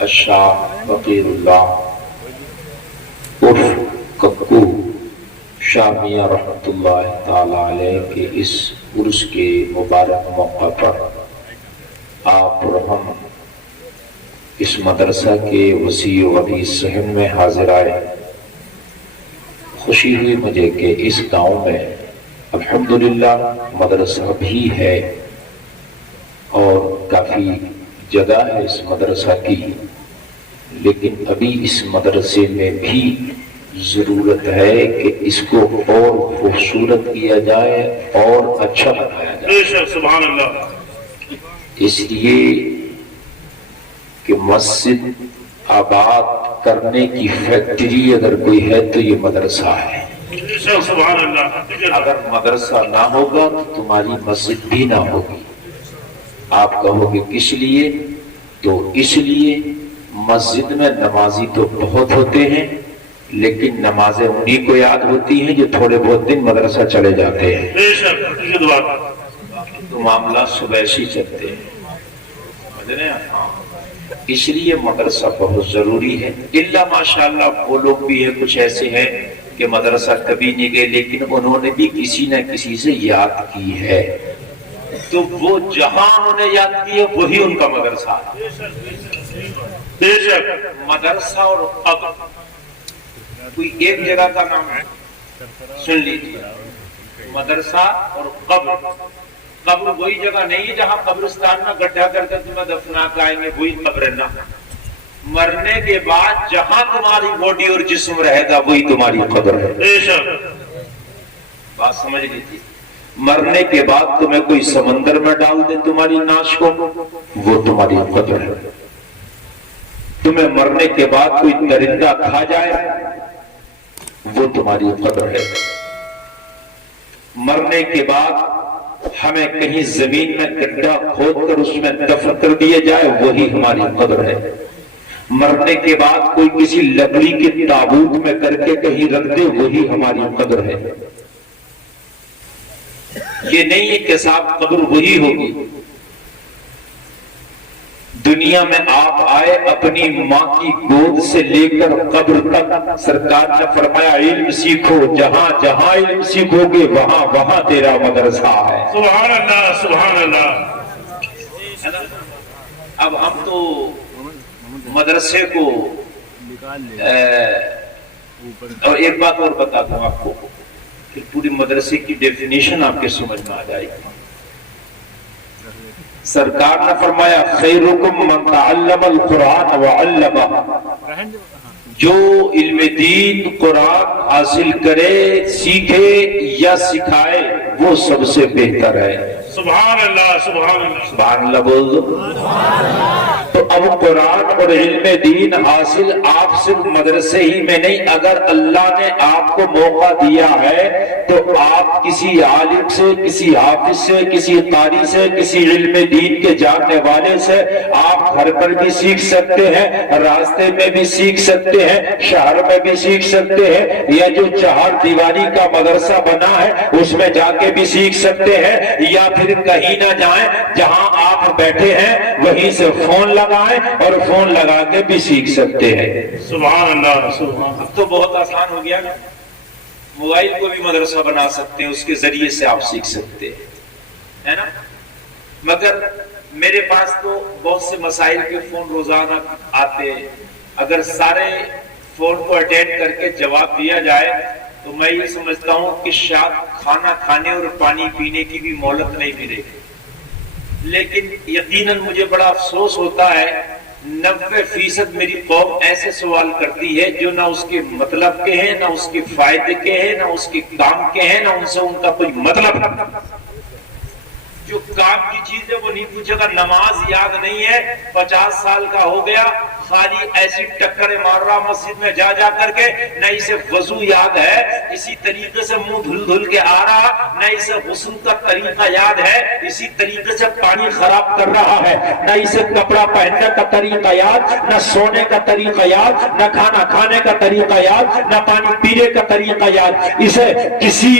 الشاہ فقیر اللہ عرف ککو شاہ میاں رحمۃ اللہ تعالی علیہ کے اس عرس کے مبارک موقع پر آپ اور ہم اس مدرسہ کے وسیع و غنی صحن میں حاضر آئے۔ خوشی ہوئی مجھے کہ اس گاؤں میں الحمدللہ مدرسہ بھی ہے اور کافی جگہ ہے اس مدرسہ کی، لیکن ابھی اس مدرسے میں بھی ضرورت ہے کہ اس کو اور خوبصورت کیا جائے اور اچھا بنایا جائے۔ سبحان اللہ۔ اس لیے کہ مسجد آباد کرنے کی فیکٹری اگر کوئی ہے تو یہ مدرسہ ہے۔ سبحان اللہ۔ اگر مدرسہ نہ ہوگا تو تمہاری مسجد بھی نہ ہوگی۔ آپ کہو گے کس لیے؟ تو اس لیے مسجد میں نمازی تو بہت ہوتے ہیں، لیکن نمازیں انہی کو یاد ہوتی ہیں جو تھوڑے بہت دن مدرسہ چلے جاتے ہیں، تو معاملہ صبح سے چلتے ہیں۔ اس لیے مدرسہ بہت ضروری ہے۔ اللہ ماشاءاللہ وہ لوگ بھی ہیں، کچھ ایسے ہیں کہ مدرسہ کبھی نہیں گئے لیکن انہوں نے بھی کسی نہ کسی سے یاد کی ہے، تو وہ جہاں انہوں نے یاد کی ہے وہی ان کا مدرسہ ہے۔ مدرسہ اور قبر کوئی ایک جگہ کا نام ہے، سن لیجیے، مدرسہ اور قبر۔ قبر وہی جگہ نہیں ہے جہاں قبرستان میں گڈھا کر کے تمہیں دفنا کے آئیں گے، وہی قبر نہ۔ مرنے کے بعد جہاں تمہاری باڈی اور جسم رہے گا وہی تمہاری قبر ہے۔ بات سمجھ لیجیے، مرنے کے بعد تمہیں کوئی سمندر میں ڈال دے تمہاری ناش کو، وہ تمہاری قبر ہے۔ تمہیں مرنے کے بعد کوئی درندہ کھا جائے وہ تمہاری قبر ہے۔ مرنے کے بعد ہمیں کہیں زمین میں گڈھا کھود کر اس میں دفن کر دیا جائے وہی ہماری قبر ہے۔ مرنے کے بعد کوئی کسی لکڑی کے تابوت میں کر کے کہیں رکھ دے وہی ہماری قبر ہے۔ یہ نہیں ہے کہ صاحب قبر وہی ہوگی۔ دنیا میں آپ آئے اپنی ماں کی گود سے لے کر قبر تک، سرکار نے فرمایا علم سیکھو، جہاں جہاں علم سیکھو گے وہاں وہاں تیرا مدرسہ ہے۔ سبحان اللہ، سبحان اللہ۔ اب ہم تو مدرسے کو اور ایک بات اور بتا دوں آپ کو کہ پوری مدرسے کی ڈیفینیشن آپ کے سمجھ میں آ جائے گی۔ سرکار نے فرمایا خیرکم من تعلم القرآن وعلمہ، جو علم دین قرآن حاصل کرے، سیکھے یا سکھائے وہ سب سے بہتر ہے۔ سبحان اللہ، سبحان اللہ۔ سبحان اللہ بول دو۔ تو اب قرآن اور علم دین حاصل آپ صرف مدرسے ہی میں نہیں، اگر اللہ نے آپ کو موقع دیا ہے تو آپ کسی عالم سے، کسی حافظ سے، کسی قاری سے، کسی علم دین کے جاننے والے سے آپ گھر پر بھی سیکھ سکتے ہیں، راستے میں بھی سیکھ سکتے ہیں، شہر میں بھی سیکھ سکتے ہیں، یا جو چہار دیواری کا مدرسہ بنا ہے اس میں جا کے بھی سیکھ سکتے ہیں، یا پھر کہیں نہ جائیں، جہاں آپ بیٹھے ہیں وہیں سے فون لگائیں اور فون لگا کے بھی سیکھ سکتے ہیں۔ سبحان اللہ، سبحان اللہ۔ اب تو بہت آسان ہو گیا نا، موبائل کو بھی مدرسہ بنا سکتے ہیں، اس کے ذریعے سے آپ سیکھ سکتے ہیں، ہے نا۔ مگر میرے پاس تو بہت سے مسائل کے فون روزانہ آتے ہیں، اگر سارے فون کو اٹینڈ کر کے جواب دیا جائے تو میں یہ سمجھتا ہوں کہ شاید کھانا کھانے اور پانی پینے کی بھی مہلت نہیں ملے گی۔ لیکن یقیناً مجھے بڑا افسوس ہوتا ہے 90% میری قوم ایسے سوال کرتی ہے جو نہ اس کے مطلب کے ہیں، نہ اس کے فائدے کے ہیں، نہ اس کے کام کے ہیں، نہ ان سے ان کا کوئی مطلب۔ جو کام کی چیز ہے وہ نہیں پوچھے گا، نماز یاد نہیں ہے، 50 سال کا ہو گیا، خالی ایسی ٹکریں مار رہا مسجد میں جا جا کر کے، نہ اسے وضو یاد ہے، اسی طریقے سے منہ دھل دھل کے آ رہا، نہ اسے غسل کا طریقہ یاد ہے، اسی طریقے سے پانی خراب کر رہا ہے، نہ اسے کپڑا پہننے کا طریقہ یاد، نہ سونے کا طریقہ یاد، نہ کھانا کھانے کا طریقہ یاد، نہ پانی پینے کا طریقہ یاد، اسے کسی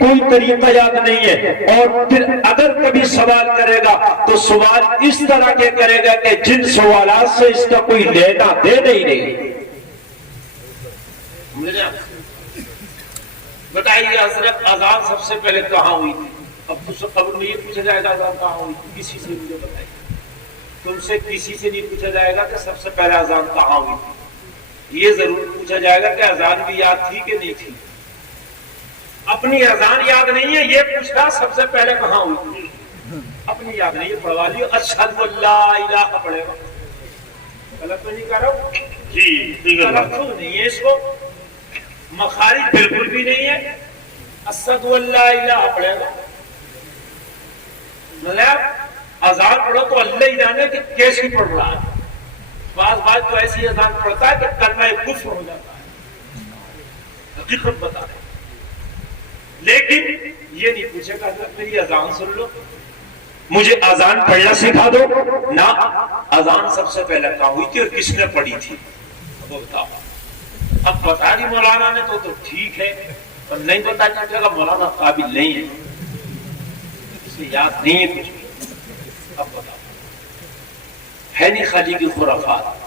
کوئی طریقہ یاد نہیں ہے، اور پھر اگر کبھی سوال کرے گا تو سوال اس طرح کے کرے گا کہ جن سوالات سے اس کا کوئی لینا دینا ہی نہیں۔ بتائیے حضرت اذان سب سے پہلے کہاں ہوئی تھی؟ اب تو سب قبر میں یہ پوچھا جائے گا اذان کہاں ہوئی تھی؟ کسی سے مجھے بتائیے، تم سے کسی سے نہیں پوچھا جائے گا کہ سب سے پہلے اذان کہاں ہوئی تھی، یہ ضرور پوچھا جائے گا کہ اذان بھی یاد تھی کہ نہیں تھی۔ اپنی اذان یاد نہیں ہے، یہ پوچھنا سب سے پہلے کہاں ہوئی تھی، اپنی یاد نہیں ہے، پڑھوا لیو اشہد ان لا الہ پڑھے گا، غلط تو نہیں کر رہا ہوں جی تلفظ نہیں ہے، اس کو مخارج بالکل بھی نہیں ہے، اشہد ان لا الہ پڑھے گا۔ مطلب اذان پڑھو تو اللہ ہی جانے کہ کیسے پڑھ رہا ہے، بعض بات تو ایسی اذان پڑھتا ہے کہ کلمہ کفر ہو جاتا ہے، حقیقت بتا رہے، لیکن یہ نہیں پوچھے گا حضرت میری اذان سن لو، مجھے اذان پڑھنا سکھا دو نہ، اذان سب سے پہلے کہاں ہوئی تھی اور کس نے پڑھی تھی وہ بتاؤ۔ اب بتا دی مولانا نے تو ٹھیک ہے، اور نہیں بتا چاہے گا مولانا قابل نہیں ہے، اسے یاد نہیں ہے کچھ بھی۔ اب بتاؤ، ہے نہیں خالی کی خرافات؟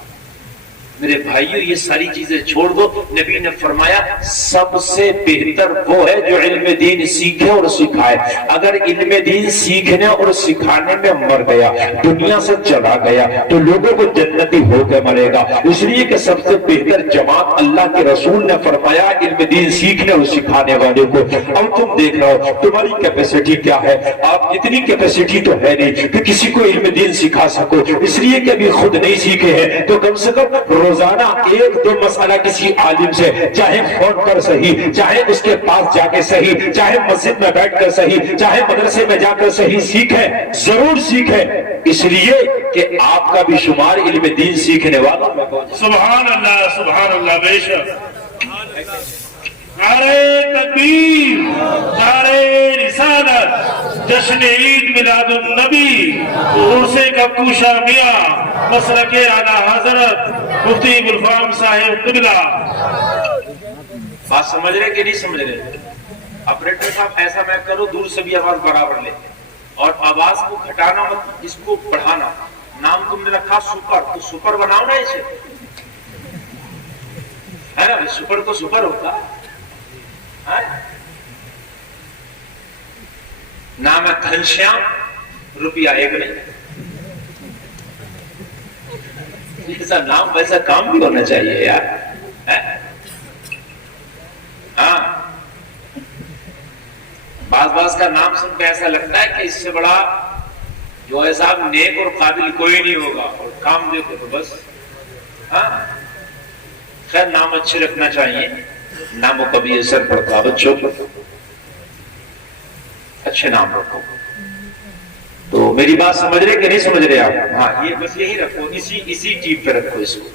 میرے بھائیو یہ ساری چیزیں چھوڑ دو، نبی نے فرمایا سب سے بہتر وہ ہے جو علم دین سیکھے اور سکھائے۔ اگر علم دین سیکھنے اور سکھانے میں مر گیا، دنیا سے چلا گیا، تو لوگوں کو جنتی ہو کے مرے گا، اس لیے کہ سب سے بہتر جماعت اللہ کے رسول نے فرمایا علم دین سیکھنے اور سکھانے والے کو۔ اب تم دیکھ رہے ہو تمہاری کیپیسٹی کیا ہے، آپ اتنی کیپیسٹی تو ہے نہیں کہ کسی کو علم دین سکھا سکو، اس لیے کہ ابھی خود نہیں سیکھے ہیں تو کم سے کم روزانہ ایک دو مسئلہ کسی عالم سے، چاہے فون پر صحیح، چاہے اس کے پاس جا کے صحیح، چاہے مسجد میں بیٹھ کر صحیح، چاہے مدرسے میں جا کر صحیح، سیکھیں، ضرور سیکھیں، اس لیے کہ آپ کا بھی شمار علم دین سیکھنے والا میں ہو جائے۔ سبحان اللہ بے شک۔ نعرہ تکبیر، نعرہ رسالت، جشن عید میلاد النبی، عرس کبکوشا میاں، مسلک اعلیٰ حضرت مفتی ابوالفضل صاحب قبلہ۔ بات سمجھ رہے کہ نہیں سمجھ رہے؟ آپریٹر صاحب ایسا میں کرو دور سے بھی آواز برابر لے، اور آواز کو گھٹانا مت، اس کو بڑھانا۔ نام تم نے رکھا سپر، تو سپر بناؤ نا اسے، ہے نا؟ سپر تو سپر ہوتا ہے۔ نام ہے گھنشیام، روپیہ ایک نہیں۔ جیسا نام ویسا کام بھی ہونا چاہیے یار۔ ہاں، بعض کا نام سن کے ایسا لگتا ہے کہ اس سے بڑا جو ہے صاحب نیک اور قابل کوئی نہیں ہوگا، اور کام دیکھو تو بس۔ ہاں خیر، نام اچھے رکھنا چاہیے، ناموں کا بھی اثر پڑتا ہے بچوں کو، اچھے نام رکھو۔ تو میری بات سمجھ رہے کہ نہیں سمجھ رہے آپ؟ ہاں، یہ بس یہی رکھو، اسی ٹیپ پہ رکھو اس کو۔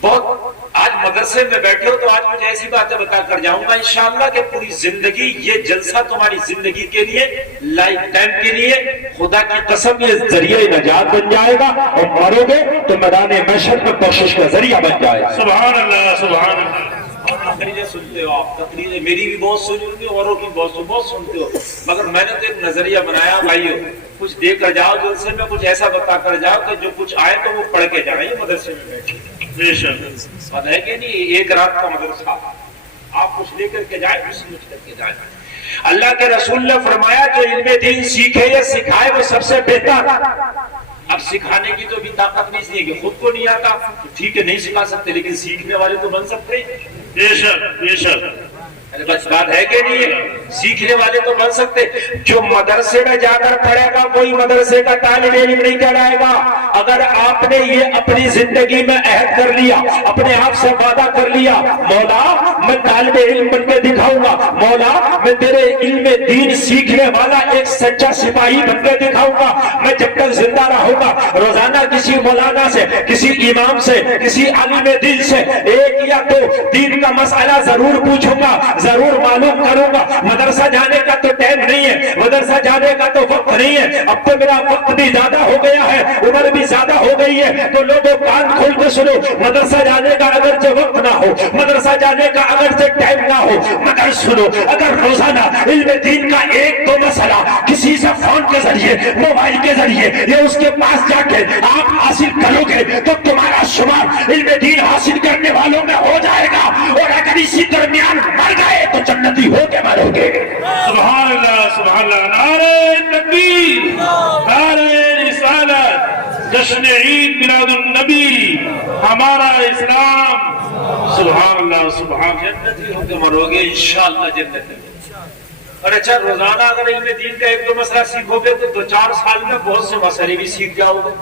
بہت آج مدرسے میں بیٹھے ہو تو آج مجھے ایسی باتیں بتا کر جاؤں گا انشاءاللہ کہ پوری زندگی یہ جلسہ تمہاری زندگی کے لیے، لائف ٹائم کے لیے، خدا کی قسم یہ ذریعہ نجات بن جائے گا، اور مرو گے تو میدان محشر میں بخشش کا ذریعہ بن جائے گا۔ سبحان اللہ، سبحان اللہ۔ تقریریں سنتے ہو آپ، تقریریں میری بھی بہت سنی ہوتی ہیں، اوروں کی بہت سنتے ہو، مگر میں نے تو ایک نظریہ بنایا بھائیو، کچھ دے کر جاؤ جلسے میں، کچھ ایسا بتا کر جاؤ کہ جو کچھ آئے تو وہ پڑھ کے جائیں مدرسے میں بیٹھے۔ بے شک، بات ہے کہ نہیں؟ ایک رات کا مدرسہ، آپ کچھ لے کر کے جائیں، کچھ سمجھ کر کے جائیں۔ اللہ کے رسول نے فرمایا جو علم دین سیکھے یا سکھائے وہ سب سے بہتر۔ اب سکھانے کی تو بھی طاقت نہیں ہے کہ خود کو نہیں آتا تو ٹھیک ہے نہیں سکھا سکتے، لیکن سیکھنے والے تو بن سکتے ہیں۔ بے شک، بے شک۔ بس بات ہے کہ نہیں ہے؟ سیکھنے والے تو بن سکتے۔ جو مدرسے میں جا کر پڑھے گا کوئی مدرسے کا طالب علم نہیں کہلائے گا۔ اگر آپ نے یہ اپنی زندگی میں عہد کر لیا، اپنے آپ سے وعدہ کر لیا، مولا میں طالب علم بن کے دکھاؤں گا، مولا میں تیرے علم دین سیکھنے والا ایک سچا سپاہی بن کے دکھاؤں گا، میں جب تک زندہ رہوں گا روزانہ کسی مولانا سے، کسی امام سے، کسی عالم دین سے ایک یا دو دین کا مسئلہ ضرور پوچھوں گا، ضرور معلوم کروں گا۔ مدرسہ جانے کا تو ٹائم نہیں ہے، مدرسہ جانے کا تو وقت نہیں ہے، اب تو میرا وقت بھی زیادہ ہو گیا ہے، عمر بھی زیادہ ہو گئی ہے، تو لوگوں کان کھول کے سنو، مدرسہ جانے کا اگرچہ وقت نہ ہو، مدرسہ جانے کا اگرچہ ٹائم نہ ہو، مگر سنو، اگر روزانہ علم دین کا ایک دو مسئلہ کسی سے فون کے ذریعے، موبائل کے ذریعے یا اس کے پاس جا کے آپ حاصل کرو گے تو تمہارا شمار علم دین حاصل کرنے والوں میں ہو جائے گا، اور اگر اسی درمیان مر گئے تو جنتی ہو کے مرو گے۔ سبحان اللہ، سبحان اللہ، نعرہ تکبیر، نعرہ رسالت، جشن عید میلاد النبی، ہمارا اسلام، سبحان اللہ، سبحان اللہ، جنتی ہو کے مرو گے انشاءاللہ جنت میں۔ اور اچھا روزانہ اگر علم دین کا ایک دو مسئلہ سیکھو گے تو 2-4 سال میں بہت سے مسئلے بھی سیکھ جاؤ گے۔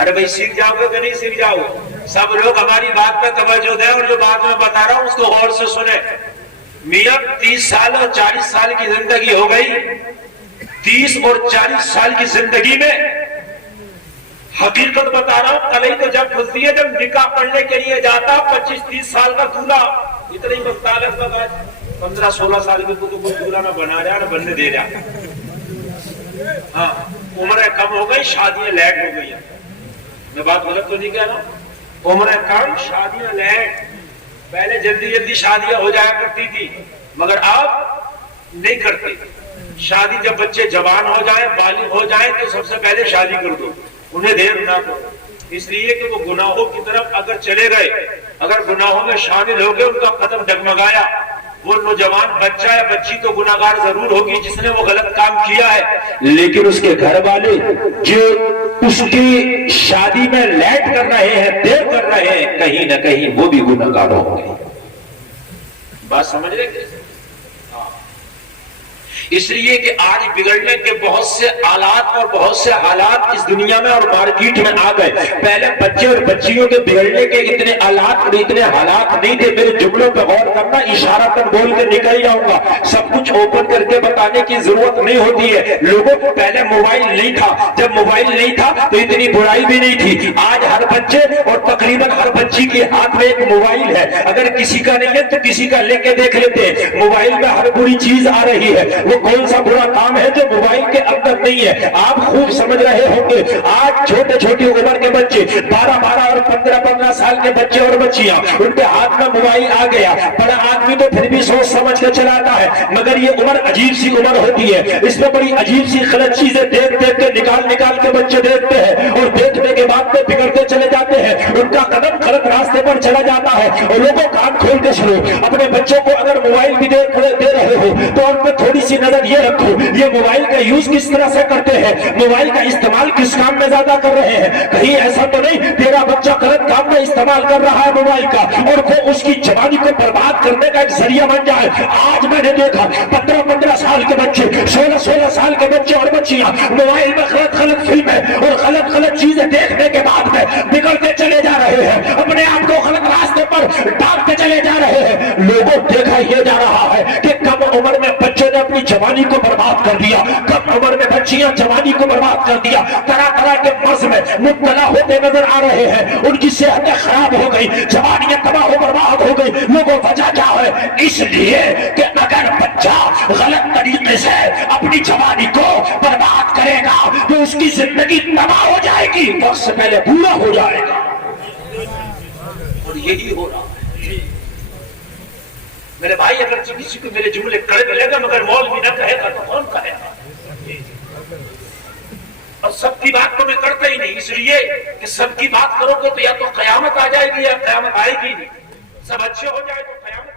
ارے بھائی سیکھ جاؤ گے کہ نہیں سیکھ جاؤ گے؟ سب لوگ ہماری بات پہ توجہ دیں، اور جو بات میں بتا رہا ہوں اس کو غور سے سنیں۔ میاں 30 سال اور 40 سال کی زندگی ہو گئی، 30 اور 40 سال کی زندگی میں حقیقت بتا رہا ہوں، کلئی تو جب کھلتی ہے جب نکاح پڑھنے کے لیے جاتا 25-30 سال کا دولہا، اتنی مختلف بتا 15-16 سال کے تو کوئی دولہا نہ بنا رہا نہ بننے دے رہا۔ ہاں عمریں کم ہو گئی، شادیاں لیٹ ہو گئی ہیں۔ میں بات غلط تو نہیں کہہ رہا ہوں؟ عمریں کم، شادیاں لیٹ۔ پہلے جلدی جلدی شادیاں ہو جایا کرتی تھی، مگر اب نہیں کرتے۔ شادی جب بچے جوان ہو جائیں، بالغ ہو جائیں تو سب سے پہلے شادی کر دو، انہیں دیر نہ کرو، اس لیے کہ وہ گناہوں کی طرف اگر چلے گئے، اگر گناہوں میں شامل ہو گئے، ان کا قدم ڈگمگایا، وہ نوجوان بچہ یا بچی تو گناہگار ضرور ہوگی جس نے وہ غلط کام کیا ہے، لیکن اس کے گھر والے جو اس کی شادی میں لیٹ کر رہے ہیں، دیر کر رہے ہیں، کہیں نہ کہیں وہ بھی گناہگار ہوں گے۔ بات سمجھ رہے ہیں؟ اس لیے کہ آج بگڑنے کے بہت سے آلات اور بہت سے حالات اس دنیا میں اور مارکیٹ میں آ گئے۔ پہلے بچے اور بچیوں کے بگڑنے کے اتنے آلات اور اتنے حالات نہیں تھے۔ میرے جملوں پہ غور کرنا، اشارتاً بول کے نکل جاؤں گا، سب کچھ اوپن کر کے بتانے کی ضرورت نہیں ہوتی ہے۔ لوگوں کو پہلے موبائل نہیں تھا، جب موبائل نہیں تھا تو اتنی برائی بھی نہیں تھی۔ آج ہر بچے اور تقریباً ہر بچی کے ہاتھ میں ایک موبائل ہے، اگر کسی کا نہیں ہے تو کسی کا لے کے دیکھ لیتے ہیں۔ موبائل میں ہر بری چیز آ رہی ہے، وہ کون سا برا کام ہے جو موبائل کے اندر نہیں ہے؟ آپ خوب سمجھ رہے ہوں گے۔ آج چھوٹے چھوٹی عمر کے بچے 12 اور 15 سال کے بچے اور بچیاں، ان کے ہاتھ میں موبائل آ گیا۔ بڑا آدمی تو پھر بھی سوچ سمجھ کے چلاتا ہے، مگر یہ عمر عجیب سی عمر ہوتی ہے، اس میں بڑی عجیب سی غلط چیزیں دیکھ دیکھ کے نکال کے بچے دیکھتے ہیں، اور دیکھنے کے بعد میں بگڑتے چلے جاتے ہیں، ان کا قدم غلط راستے پر چلا جاتا ہے۔ اور لوگوں کان کھول کے سنو، اپنے بچوں کو اگر موبائل بھی دے رہے ہو تو ان پہ تھوڑی سی نظر یہ رکھو، یہ موبائل کا یوز کس طرح سے کرتے ہیں، موبائل کا استعمال کس کام میں زیادہ کر رہے ہیں۔ کہیں ایسا تو نہیں تیرا بچہ غلط کام میں استعمال کر رہا ہے موبائل کا، اور وہ اس کی جوانی کو برباد کرنے کا ایک ذریعہ بن جائے۔ آج میں نے دیکھا 15 سال کے بچے، 16 سال کے بچے اور بچیاں موبائل میں غلط فلمیں اور غلط چیزیں دیکھنے کے بعد میں بگڑتے چلے جا رہے ہیں، اپنے آپ کو غلط راستے پر ڈالتے چلے جا رہے ہیں۔ لوگوں دیکھا یہ جا رہا ہے کہ کم عمر میں بچوں نے اپنی جوانی کو برباد کر دیا، کم عمر میں بچیاں جوانی کو برباد کر دیا، طرح کے مرض میں مبتلا ہوتے نظر آ رہے ہیں، ان کی صحتیں خراب ہو گئی، جوانیاں تباہ و برباد ہو گئی۔ لوگوں وجہ کیا ہے؟ اس لیے کہ اگر بچہ غلط طریقے سے اپنی جوانی کو برباد کرے گا تو اس کی زندگی تباہ ہو جائے گی، وقت سے پہلے بوڑھا ہو جائے گا، اور یہی ہو رہا ہے۔ میرے بھائی اگر کسی کو میرے جملے کڑے ملے گا مگر مولوی نہ کہے گا تو کون کہے گا؟ اور سب کی بات تو میں کرتا ہی نہیں، اس لیے کہ سب کی بات کرو گے تو یا تو قیامت آ جائے گی یا قیامت آئے گی نہیں۔ سب اچھے ہو جائے تو قیامت